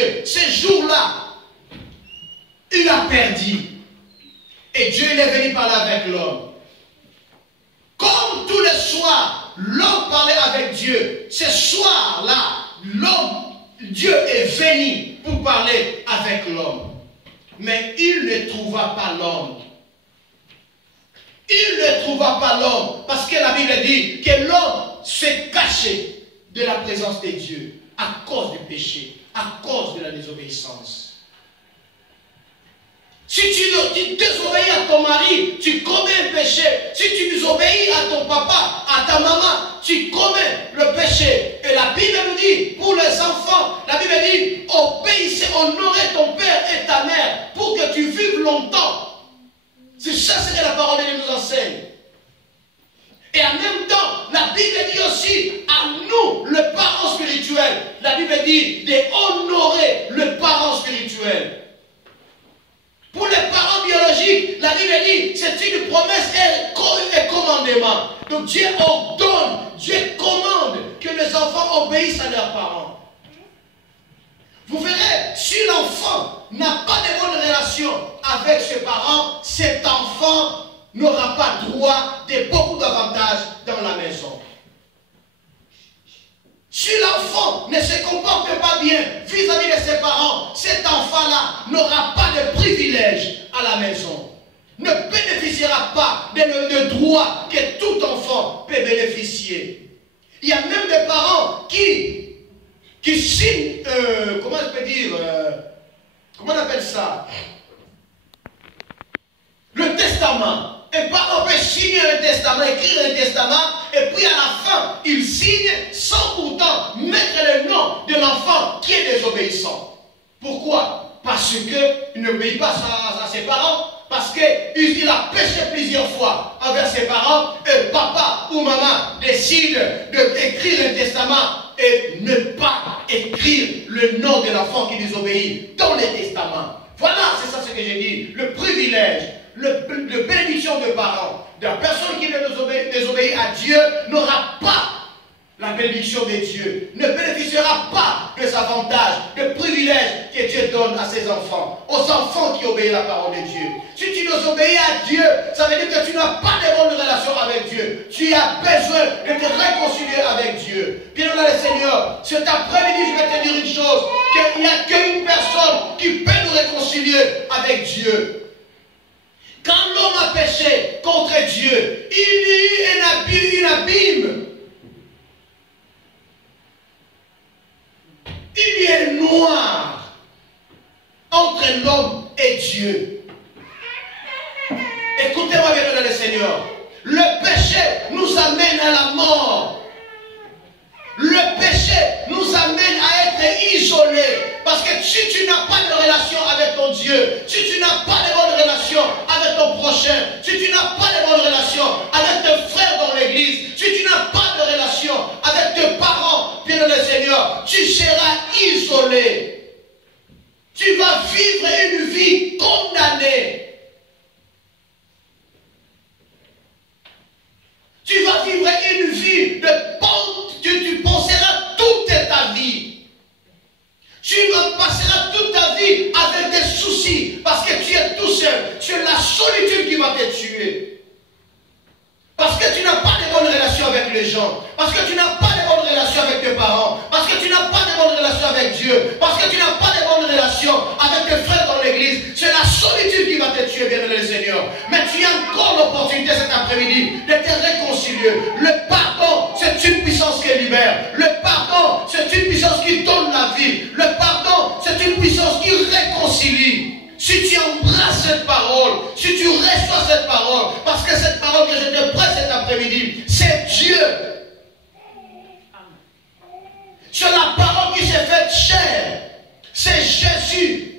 Dieu. Ces jours-là, il a perdu. Et Dieu il est venu parler avec l'homme. Comme tous les soirs, l'homme parlait avec Dieu. Ce soir-là, Dieu est venu pour parler avec l'homme. Mais il ne trouva pas l'homme. Il ne trouva pas l'homme. Parce que la Bible dit que l'homme s'est caché de la présence de Dieu à cause du péché, à cause de la désobéissance. Si tu désobéis à ton mari, tu commets un péché. Si tu désobéis à ton papa, à ta maman, tu commets le péché. Et la Bible nous dit, pour les enfants, la Bible dit, obéissez, honorez ton père et ta mère pour que tu vives longtemps. C'est ça ce que la parole de Dieu nous enseigne. Et en même temps, la Bible dit aussi à nous, le parent spirituel. La Bible dit d'honorer le parent spirituel. Pour les parents biologiques, la Bible dit c'est une promesse et un commandement. Donc Dieu ordonne, Dieu commande que les enfants obéissent à leurs parents. Vous verrez, si l'enfant n'a pas de bonne relation avec ses parents, cet enfant n'aura pas droit de beaucoup d'avantages dans la maison. Si l'enfant ne se comporte pas bien vis-à-vis de ses parents, cet enfant-là n'aura pas de privilèges à la maison. Ne bénéficiera pas de droits que tout enfant peut bénéficier. Il y a même des parents qui signent, comment je peux dire, comment on appelle ça? Le testament. Un parent peut signer un testament, écrire un testament, et puis à la fin, il signe sans pourtant mettre le nom de l'enfant qui est désobéissant. Pourquoi? Parce qu'il n'obéit pas à ses parents, parce qu'il a péché plusieurs fois envers ses parents, et papa ou maman décide d'écrire un testament et ne pas écrire le nom de l'enfant qui désobéit dans les testaments. Voilà, c'est ça ce que j'ai dit, le privilège. Le bénédiction de parents, de la personne qui désobéit à Dieu n'aura pas la bénédiction de Dieu, ne bénéficiera pas des avantages, des privilèges que Dieu donne à ses enfants, aux enfants qui obéissent à la parole de Dieu. Si tu désobéis à Dieu, ça veut dire que tu n'as pas de bonnes relations avec Dieu. Tu as besoin de te réconcilier avec Dieu. Bien dans le Seigneur, cet après-midi, je vais te dire une chose, qu'il n'y a qu'une personne qui peut nous réconcilier avec Dieu. Quand l'homme a péché contre Dieu, il y a eu un abîme. Il y a un noir entre l'homme et Dieu. Écoutez-moi bien dans le Seigneur. Le péché nous amène à la mort. Le péché nous amène à être isolés. Parce que si tu n'as pas de relation avec ton Dieu, si tu n'as pas de bonne relation avec ton prochain, si tu n'as pas de bonne relation avec tes frères dans l'église, si tu n'as pas de relation avec tes parents, bien dans le Seigneur, tu seras isolé. Tu vas vivre une vie condamnée. Tu vas vivre une vie de pente que tu penseras toute ta vie. Tu passeras toute ta vie avec des soucis parce que tu es tout seul. C'est la solitude qui va te tuer. Parce que tu n'as pas de bonnes relations avec les gens. Parce que tu n'as pas de bonnes relations avec tes parents. Parce que tu n'as pas de bonnes relations avec Dieu. Parce que tu n'as pas de bonnes relations avec tes frères dans l'église. C'est la solitude qui va te tuer, bien aimé le Seigneur. Mais tu as encore l'opportunité cet après-midi de te réconcilier. Le pardon, c'est une puissance qui libère. Le pardon, c'est une puissance qui donne la vie. Le pardon, c'est une puissance qui réconcilie. Si tu embrasses cette parole, si tu reçois cette parole, parce que cette parole que je te prête cet après-midi, c'est Dieu. C'est la parole qui s'est faite chair. C'est Jésus.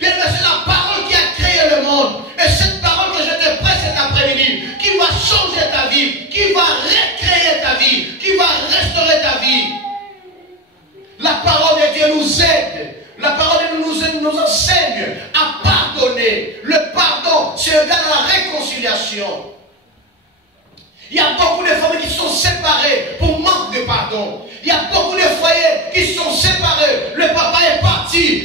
Bien que c'est la parole qui a créé le monde. Et cette parole que je te prête cet après-midi, qui va changer ta vie, qui va recréer ta vie, qui va restaurer ta vie. La parole de Dieu nous aide. La parole de Dieu nous enseigne à pardonner. Le pardon, c'est égal à la réconciliation. Il y a beaucoup de familles qui sont séparées pour manque de pardon. Il y a beaucoup de foyers qui sont séparés. Le papa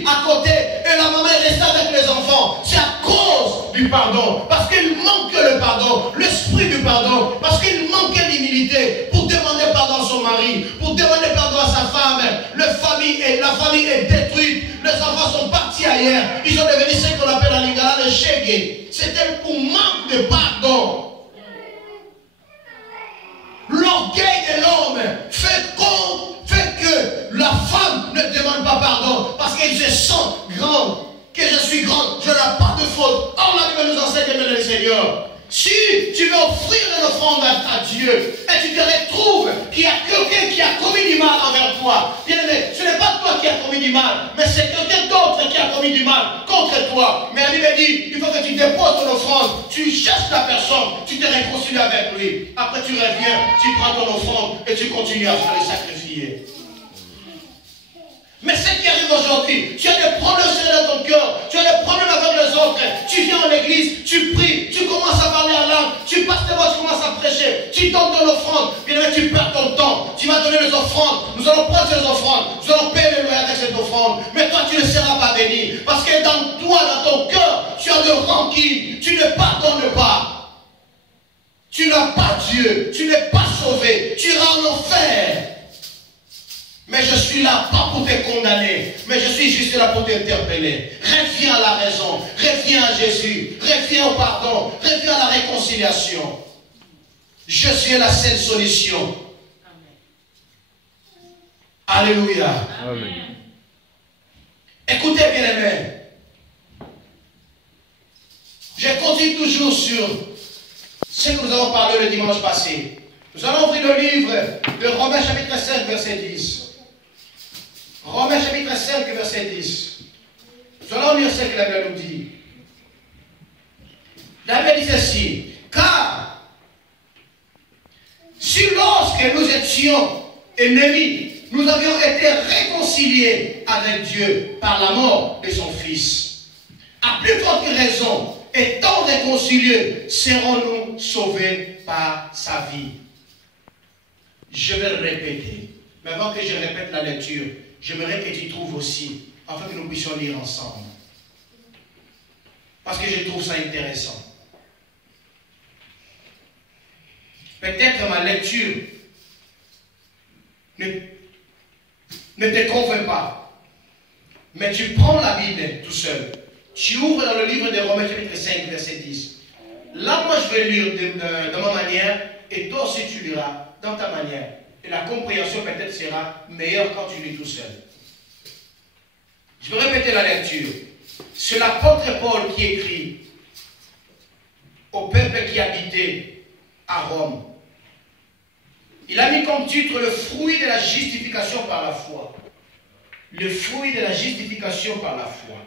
à côté et la maman est restée avec les enfants. C'est à cause du pardon. Parce qu'il manque le pardon, l'esprit du pardon. Parce qu'il manque l'humilité pour demander pardon à son mari, pour demander pardon à sa femme. La famille est détruite. Les enfants sont partis ailleurs. Ils ont devenu ce qu'on appelle en lingala le shege. C'était pour manque de pardon. L'orgueil de l'homme fait que la femme ne demande pas pardon parce qu'elle se sent grande, que je suis grande, je n'ai pas de faute. Or la Bible nous enseigne de le Seigneur. Si tu veux offrir une offrande à Dieu et tu te retrouves qu'il y a quelqu'un qui a commis du mal envers toi, bien aimé, ce n'est pas toi qui as commis du mal, mais c'est quelqu'un d'autre qui a commis du mal contre toi. Mais la Bible dit, il faut que tu déposes ton offrande, tu cherches la personne, tu te réconcilies avec lui. Après tu reviens, tu prends ton offrande et tu continues à faire les sacrifier. Mais ce qui arrive aujourd'hui, tu as des problèmes dans ton cœur, tu as des problèmes avec les autres, tu viens en église, tu pries, tu commences à parler en langue, tu passes tes voix, tu commences à prêcher, tu donnes ton offrande, bien aimé, tu perds ton temps, tu vas donner les offrandes, nous allons prendre ces offrandes, nous allons payer le loyer avec cette offrande, mais toi tu ne seras pas béni, parce que dans toi, dans ton cœur, tu as de rancune, tu ne pardonnes pas, tu n'as pas Dieu, tu n'es pas sauvé, tu iras en enfer. Mais je suis là pas pour te condamner, mais je suis juste là pour t'interpeller. Reviens à la raison, reviens à Jésus, reviens au pardon, reviens à la réconciliation. Je suis la seule solution. Amen. Alléluia. Amen. Écoutez bien aimé. Je continue toujours sur ce que nous avons parlé le dimanche passé. Nous allons ouvrir le livre de Romains chapitre 5 verset 10. Romains chapitre 5, verset 10. Nous allons lire ce que la Bible nous dit. La Bible dit ceci. Car, si lorsque nous étions ennemis, nous avions été réconciliés avec Dieu par la mort de son Fils, à plus forte raison, étant réconciliés, serons-nous sauvés par sa vie. Je vais le répéter. Mais avant que je répète la lecture, j'aimerais que tu trouves aussi, afin que nous puissions lire ensemble. Parce que je trouve ça intéressant. Peut-être ma lecture ne te convainc pas. Mais tu prends la Bible tout seul. Tu ouvres dans le livre de Romains chapitre 5, verset 10. Là, moi, je vais lire de ma manière, et toi aussi tu liras dans ta manière. Et la compréhension peut-être sera meilleure quand tu lis tout seul. Je vais répéter la lecture. C'est l'apôtre Paul qui écrit au peuple qui habitait à Rome. Il a mis comme titre le fruit de la justification par la foi. Le fruit de la justification par la foi.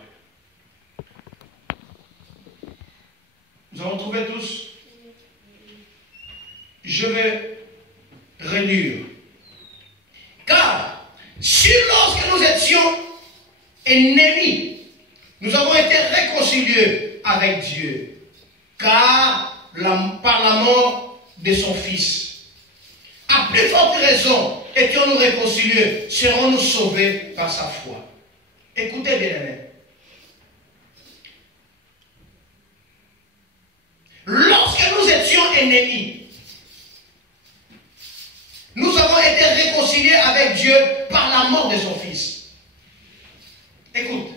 Nous avons trouvé tous. Je vais relire. Car si lorsque nous étions ennemis, nous avons été réconciliés avec Dieu, car par la mort de son Fils. À plus forte raison, étions-nous réconciliés, serons-nous sauvés par sa foi. Écoutez bien, aimés. Lorsque nous étions ennemis, nous avons été réconciliés avec Dieu par la mort de son Fils. Écoute.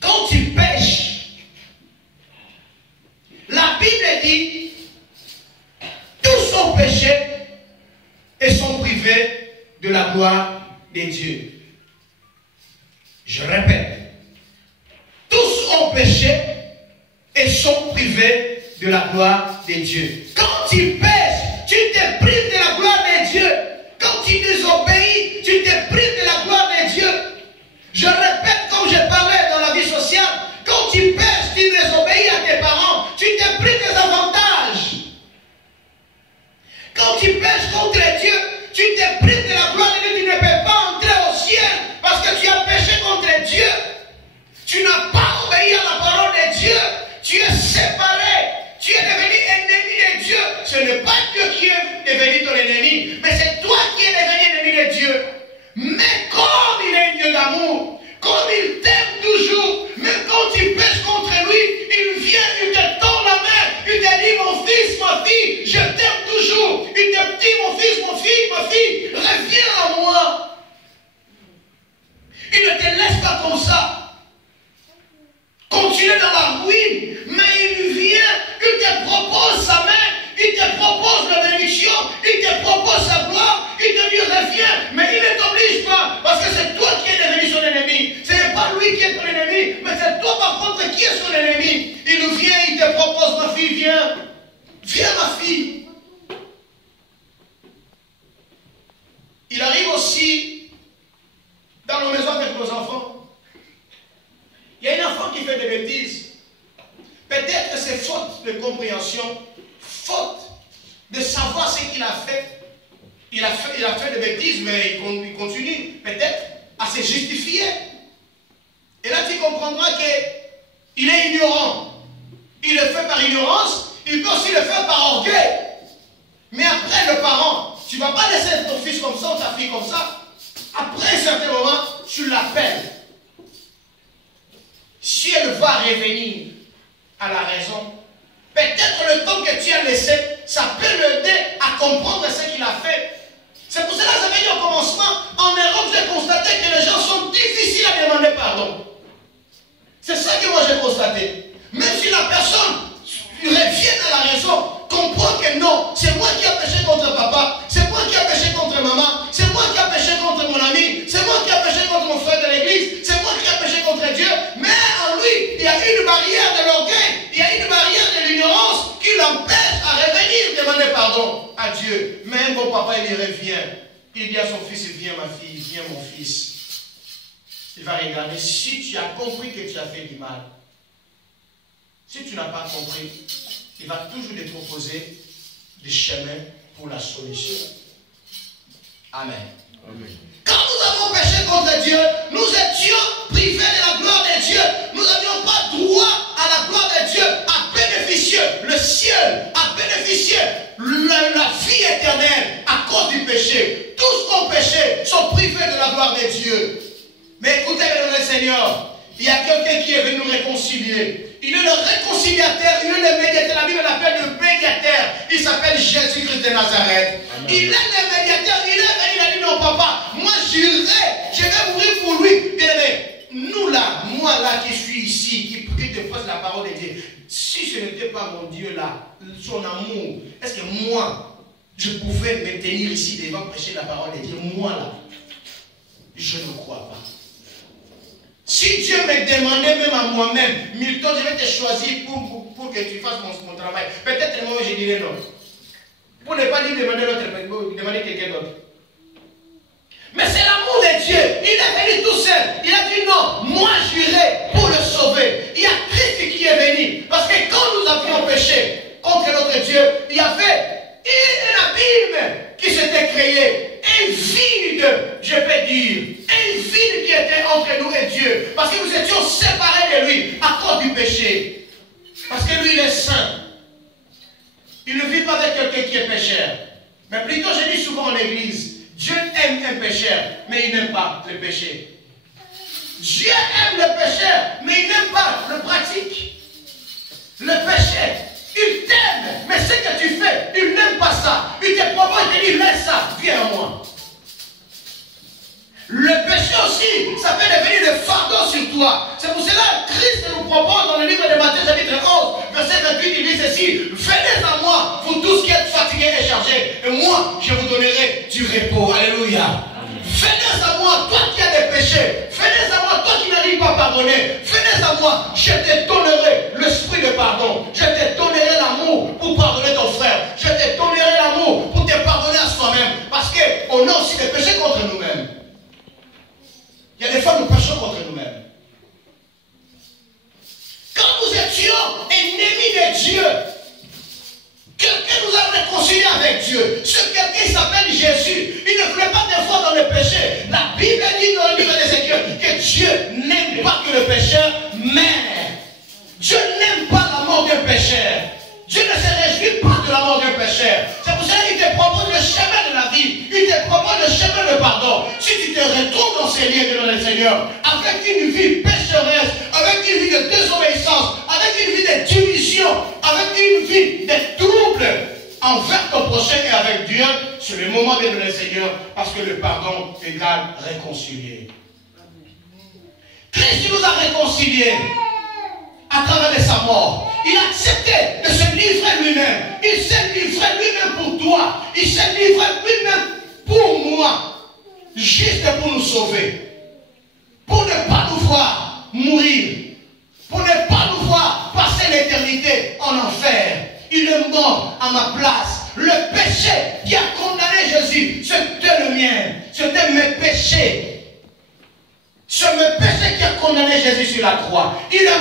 Quand tu pêches, la Bible dit, tous sont péchés et sont privés de la gloire de Dieu. Je répète. Tous ont péché et sont privés de la gloire de Dieu. Quand tu pèches, tu te prives de la gloire de Dieu. Quand tu désobéis, tu te prives de la gloire de Dieu. Je répète, comme je parlais dans la vie sociale, quand tu pèches, tu désobéis à tes parents, tu te prives des avantages. Quand tu pèches contre Dieu, tu te prives de la gloire de Dieu, tu ne peux pas entrer au ciel parce que tu as péché contre Dieu. Tu n'as pas obéi à la parole de Dieu. Tu es séparé. Tu es devenu ennemi de Dieu. Ce n'est pas il t'aime toujours. Même quand tu pêches contre lui, il vient, il te tend la main. Il te dit, mon fils, ma fille, je t'aime toujours. Il te dit, mon fils, ma fille, reviens à moi. Il ne te laisse pas comme ça. Continuer dans la ruine. Mais il vient, il te propose sa main. Il te propose la bénédiction, il te propose sa gloire, il te dit reviens, mais il ne t'oblige pas, parce que c'est toi qui es devenu son ennemi. Ce n'est pas lui qui est ton ennemi, mais c'est toi par contre qui est son ennemi. Il vient, il te propose, ma fille, viens. Viens ma fille. Il arrive aussi dans nos maisons avec nos enfants. Il y a un enfant qui fait des bêtises. Peut-être que c'est faute de compréhension. Faute de savoir ce qu'il a fait. Il a fait des bêtises, mais il continue peut-être à se justifier. Et là, tu comprendras qu'il est ignorant. Il le fait par ignorance, il peut aussi le faire par orgueil. Mais après, le parent, tu ne vas pas laisser ton fils comme ça ou ta fille comme ça. Après un certain moment, tu l'appelles. Si elle va revenir à la raison, peut-être le temps que tu as laissé, ça peut l'aider à comprendre ce qu'il a fait. C'est pour cela que j'avais dit au commencement, en Europe, j'ai constaté que les gens sont difficiles à demander pardon. C'est ça que moi j'ai constaté. Même si la personne revient à la raison, comprend que non, c'est moi qui ai péché contre papa, c'est moi qui ai péché contre maman, c'est moi qui ai péché contre mon ami, c'est moi qui ai péché contre mon frère de l'église, c'est moi qui ai péché contre Dieu. Mais en lui, il y a une barrière de l'orgueil, il y a une barrière de l'ignorance qui l'empêche à revenir demander pardon à Dieu. Mais mon papa, il revient. Il dit à son fils, viens ma fille, viens mon fils. Il va regarder si tu as compris que tu as fait du mal. Si tu n'as pas compris, il va toujours te proposer des chemins pour la solution. Amen. Amen. Quand nous avons péché contre Dieu, nous étions privés de la gloire de Dieu. Nous n'avions pas droit à la gloire de Dieu, à bénéficier le ciel, à bénéficier la vie éternelle à cause du péché. Tous qui ont péché sont privés de la gloire de Dieu. Mais écoutez, le Seigneur, il y a quelqu'un qui est venu nous réconcilier. Il est le réconciliateur, il est le médiateur. La Bible l'appelle le médiateur. Il s'appelle Jésus-Christ de Nazareth. Amen. Il est le médiateur. Il a dit non, papa, moi j'irai, je vais mourir pour lui. Bien aimé, nous là, moi là qui suis ici, qui te pose la parole de Dieu, si ce n'était pas mon Dieu là, son amour, est-ce que moi, je pouvais me tenir ici devant prêcher la parole de Dieu? Moi là, je ne crois pas. Si Dieu me demandait même à moi-même, Milton, je vais te choisir pour que tu fasses mon travail, peut-être moi je dirais non. Pour ne pas dire demander quelqu'un d'autre. Mais c'est l'amour de Dieu. Il est venu tout seul. Il a dit non, moi j'irai pour le sauver. Il y a Christ qui est venu. Parce que quand nous avions péché contre notre Dieu, il y avait un abîme qui s'était créé. Un vide, je peux dire. Un vide qui était entre nous et Dieu. Parce que nous étions séparés de lui à cause du péché. Parce que lui, il est saint. Il ne vit pas avec quelqu'un qui est pécheur. Mais plutôt, je dis souvent en église, Dieu aime un pécheur, mais il n'aime pas le péché. Dieu aime le pécheur, mais il n'aime pas le pratique. Le péché, il t'aime, mais ce que tu fais, il n'aime pas ça. Il te propose, il te dit, laisse ça, viens à moi. Le péché aussi, ça peut devenir le fardeau sur toi. C'est pour cela que Christ nous propose dans le livre de Matthieu chapitre 11, verset 28, il dit ceci, venez à moi, vous tous qui êtes fatigués et chargés, et moi, je vous donnerai du repos. Alléluia. Venez à moi, toi qui as des péchés. Venez à moi, toi qui n'arrives pas à pardonner. Venez à moi, je te donnerai l'esprit de pardon. Je te donnerai l'amour pour pardonner ton frère. Je te donnerai l'amour pour te pardonner à soi-même. Parce qu'on a aussi des péchés contre nous-mêmes. Il y a des fois nous péchons contre nous-mêmes. Quand nous étions ennemis de Dieu, quelqu'un nous a réconciliés avec Dieu. Ce quelqu'un s'appelle Jésus. Il ne voulait pas des fois dans le péché. La Bible dit dans le livre d'Ézéchiel que Dieu n'aime pas que le pécheur meure. Dieu n'aime pas la mort d'un pécheur. Dieu ne se réjouit pas de la mort d'un pécheur. C'est pour ça qu'il te propose le chemin de la vie. Il te propose le chemin de pardon. Si tu te te retrouves dans ces liens devant le Seigneur, avec une vie pécheresse, avec une vie de désobéissance, avec une vie de division, avec une vie de trouble envers ton prochain et avec Dieu, c'est le moment de le Seigneur, parce que le pardon égale réconcilier. Christ nous a réconciliés à travers de sa mort. Il a accepté de se livrer lui-même. Il s'est livré lui-même pour toi. Il s'est livré lui-même pour moi. Juste pour nous sauver. Pour ne pas nous voir mourir. Pour ne pas nous voir passer l'éternité en enfer. Il est mort à ma place. Le péché qui a condamné Jésus, c'était le mien. C'était mes péchés. C'est le péché qui a condamné Jésus sur la croix. Il est